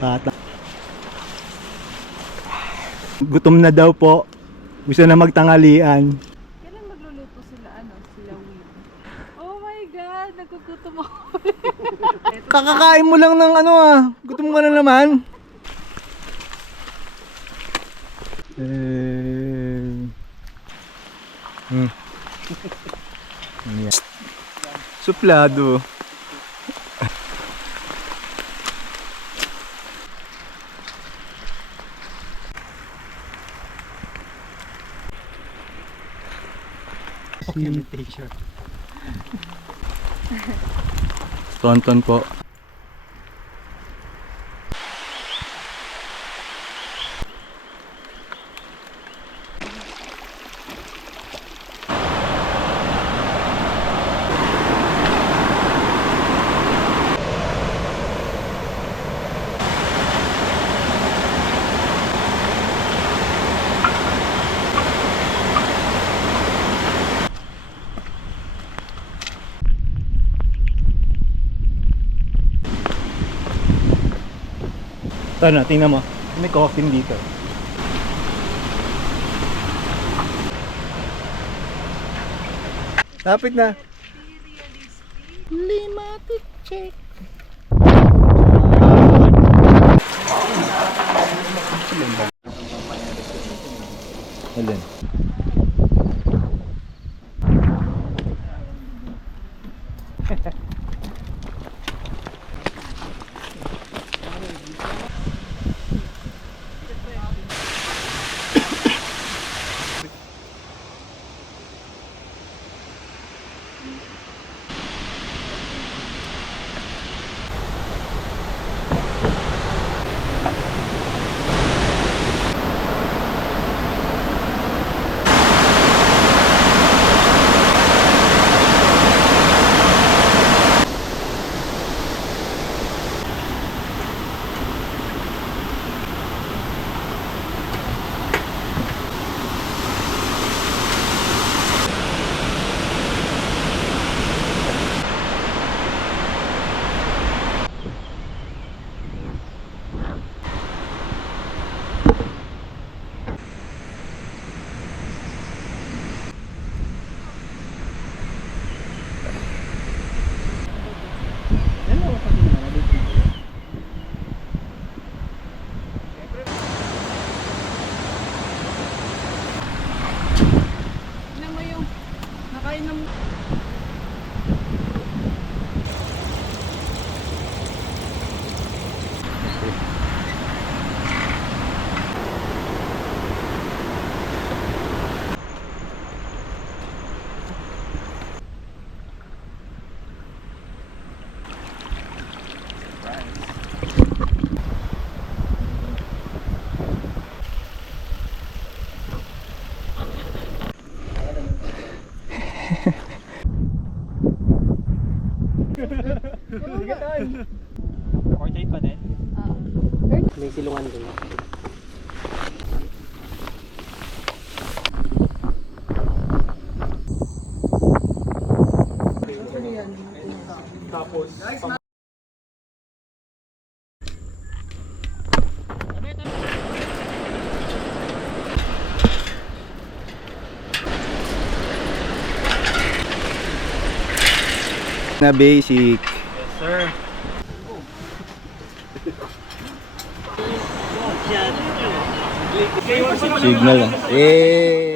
Bata. Gutom na daw po. Gusto na magtanghalian. Kailan magluluto sila, sila Will? Oh my God, nagugutom ako. Kakakain mo lang ng gutom ka na naman. Yeah. Suplado. Tonton po. Ito na, tingnan mo. May coffin dito. Lapit na. Limatic check. Alin? Tignan mo yung nakain ng... Portrait pa din? May silungan din. Tapos Na basic. yes sir. Signal. Eh.